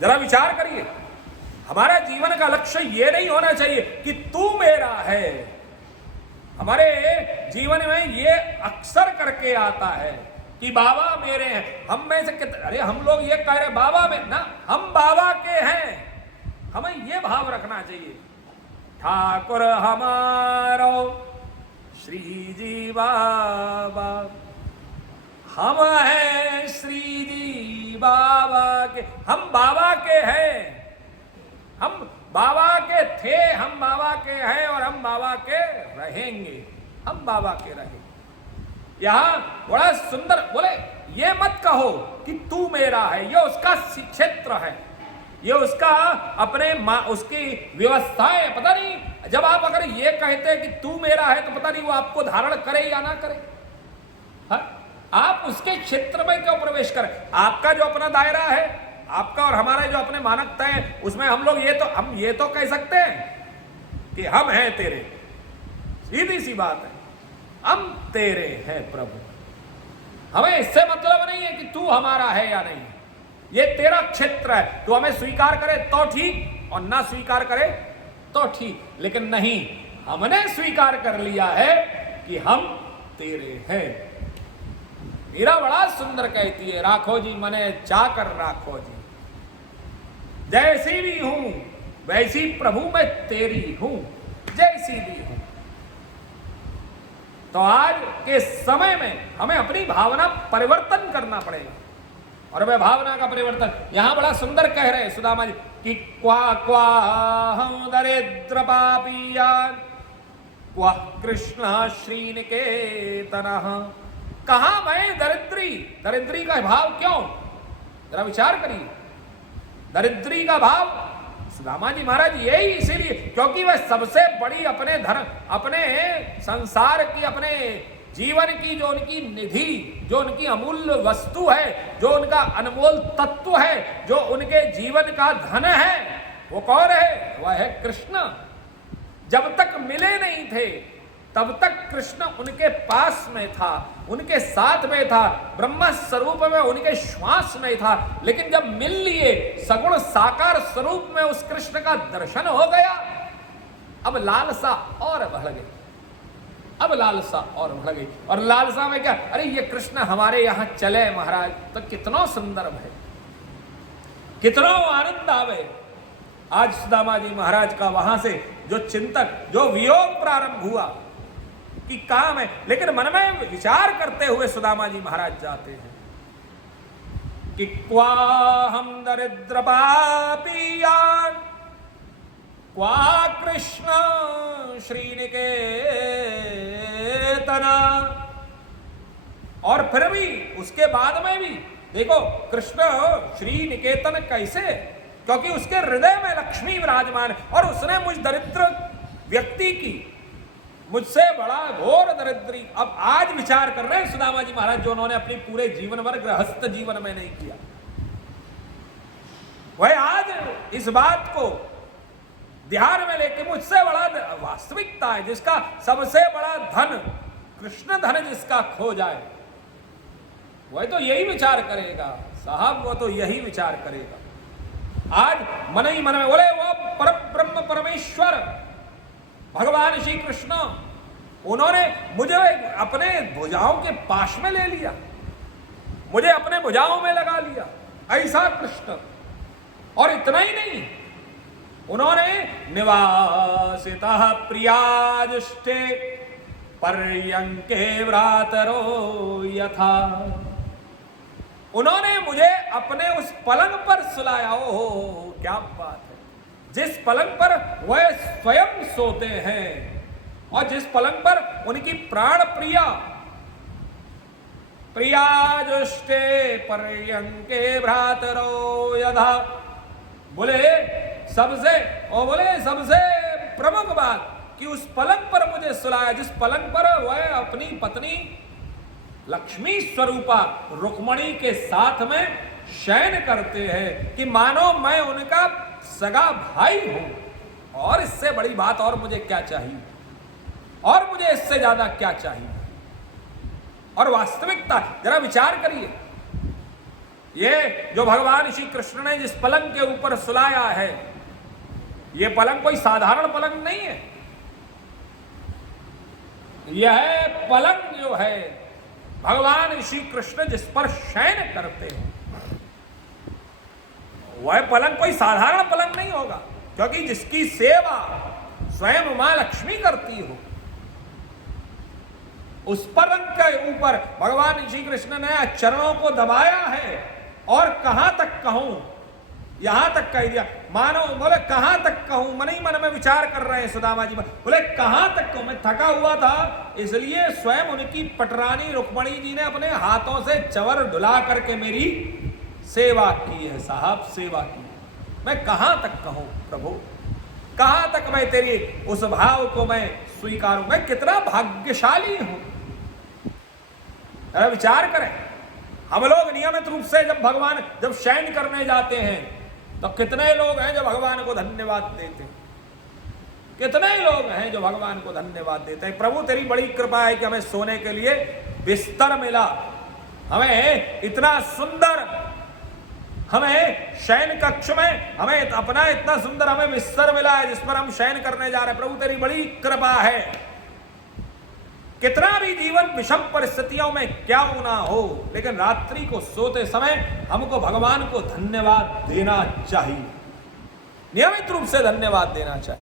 जरा विचार करिए, हमारा जीवन का लक्ष्य ये नहीं होना चाहिए कि तू मेरा है। हमारे जीवन में ये अक्सर करके आता है कि बाबा मेरे हैं। हम में से कितने, अरे हम लोग ये कह रहे बाबा में ना, हम बाबा के हैं। हमें ये भाव रखना चाहिए, ठाकुर हमारो श्री जी बाबा, हम हैं श्री जी बाबा के, हम बाबा के हैं, हम बाबा के थे, हम बाबा के हैं और हम बाबा के रहेंगे, हम बाबा के रहेंगे। यहां बड़ा सुंदर बोले, ये मत कहो कि तू मेरा है, ये उसका क्षेत्र है, ये उसका अपने उसकी व्यवस्थाएं। पता नहीं जब आप अगर ये कहते हैं कि तू मेरा है तो पता नहीं वो आपको धारण करे या ना करे। हा? आप उसके क्षेत्र में क्यों प्रवेश करें? आपका जो अपना दायरा है, आपका और हमारे जो अपने मानक तय, उसमें हम लोग हम ये तो कह सकते हैं कि हम हैं तेरे, सीधी सी बात है, हम तेरे हैं प्रभु। हमें इससे मतलब नहीं है कि तू हमारा है या नहीं, ये तेरा क्षेत्र है, तू हमें स्वीकार करे तो ठीक और ना स्वीकार करे तो ठीक, लेकिन नहीं, हमने स्वीकार कर लिया है कि हम तेरे हैं। मीरा बड़ा सुंदर कहती है, राखो जी मने चाकर राखो जी, जैसी भी हूं वैसी प्रभु मैं तेरी हूं, जैसी भी हूं। तो आज के समय में हमें अपनी भावना परिवर्तन करना पड़ेगा, और वह भावना का परिवर्तन यहां बड़ा सुंदर कह रहे सुदामा जी कि क्वा क्वा हम दरिद्र पापियान क्वा कृष्ण श्रीनिकेतनः। कहां मैं दरिद्री, दरिद्री का भाव क्यों, जरा विचार करिए। दरिद्री का भाव सुदामा जी महाराज यही इसीलिए क्योंकि वह सबसे बड़ी अपने धर्म, अपने संसार की, अपने जीवन की जो उनकी निधि, जो उनकी अमूल्य वस्तु है, जो उनका अनमोल तत्व है, जो उनके जीवन का धन है, वो कौन है? वह है कृष्ण। जब तक मिले नहीं थे तब तक कृष्ण उनके पास में था, उनके साथ में था, ब्रह्म स्वरूप में उनके श्वास में था। लेकिन जब मिल लिए, सगुण साकार स्वरूप में उस कृष्ण का दर्शन हो गया, अब लालसा और बढ़ गई, अब लालसा और बढ़ गई। और लालसा में क्या, अरे ये कृष्ण हमारे यहां चले महाराज तो कितना सुंदर है, कितना आनंद आवे। आज सुदामा जी महाराज का वहां से जो चिंतक, जो वियोग प्रारंभ हुआ कि काम है, लेकिन मन में विचार करते हुए सुदामा जी महाराज जाते हैं कि क्वा हम दरिद्र पापियान क्वा कृष्ण श्रीनिकेतन। और फिर भी उसके बाद में भी देखो कृष्ण श्रीनिकेतन कैसे, क्योंकि उसके हृदय में लक्ष्मी विराजमान है और उसने मुझ दरिद्र व्यक्ति की, मुझसे बड़ा घोर दरिद्री, अब आज विचार कर रहे हैं सुदामा जी महाराज जो उन्होंने अपनी पूरे जीवन भर गृहस्थ जीवन में नहीं किया, वह आज इस बात को ध्यान में लेके मुझसे बड़ा वास्तविकता है, जिसका सबसे बड़ा धन कृष्ण धन जिसका खो जाए, वह तो यही विचार करेगा साहब, वो तो यही विचार करेगा। आज मन ही मन में बोले वो परम ब्रह्म परमेश्वर भगवान श्री कृष्ण, उन्होंने मुझे अपने भुजाओं के पास में ले लिया, मुझे अपने भुजाओं में लगा लिया, ऐसा कृष्ण। और इतना ही नहीं, उन्होंने निवासितः प्रियाजुष्टे पर्यंके भ्रातरो यथा, उन्होंने मुझे अपने उस पलंग पर सुलाया। ओ क्या बात है, जिस पलंग पर वह स्वयं सोते हैं और जिस पलंग पर उनकी प्राण प्रिया प्रियाजुष्टे पर्यंके भ्रातरो यथा, बोले सबसे प्रमुख बात कि उस पलंग पर मुझे सुलाया, जिस पलंग पर वह अपनी पत्नी लक्ष्मी स्वरूपा रुक्मणी के साथ में शयन करते हैं कि मानो मैं उनका सगा भाई हूं। और इससे बड़ी बात और मुझे क्या चाहिए, और मुझे इससे ज्यादा क्या चाहिए। और वास्तविकता जरा विचार करिए, ये जो भगवान श्री कृष्ण ने जिस पलंग के ऊपर सुलाया है, ये पलंग कोई साधारण पलंग नहीं है। यह पलंग जो है भगवान श्री कृष्ण जिस पर शयन करते हैं, वह पलंग कोई साधारण पलंग नहीं होगा, क्योंकि जिसकी सेवा स्वयं मां लक्ष्मी करती हो, उस पलंग के ऊपर भगवान श्री कृष्ण ने चरणों को दबाया है। और कहां तक कहूं, यहां तक कह दिया। मानो बोले कहां तक कहूं, मन ही मन में विचार कर रहे हैं सुदामा जी, बोले कहां तक कहूं, मैं थका हुआ था, इसलिए स्वयं उनकी पटरानी रुक्मणी जी ने अपने हाथों से चवर डुला करके मेरी सेवा की है साहब, सेवा की। मैं कहां तक कहूं प्रभु, कहां तक मैं तेरी उस भाव को मैं स्वीकारूं, मैं कितना भाग्यशाली हूं। अरे विचार करें, हम लोग नियमित रूप से जब शयन करने जाते हैं तो कितने लोग हैं जो भगवान को धन्यवाद देते हैं, कितने लोग हैं जो भगवान को धन्यवाद देते हैं। प्रभु तेरी बड़ी कृपा है कि हमें सोने के लिए बिस्तर मिला, हमें इतना सुंदर, हमें शयन कक्ष में हमें अपना इतना सुंदर हमें बिस्तर मिला है जिस पर हम शयन करने जा रहे हैं। प्रभु तेरी बड़ी कृपा है। कितना भी जीवन विषम परिस्थितियों में क्या ना हो, लेकिन रात्रि को सोते समय हमको भगवान को धन्यवाद देना चाहिए, नियमित रूप से धन्यवाद देना चाहिए।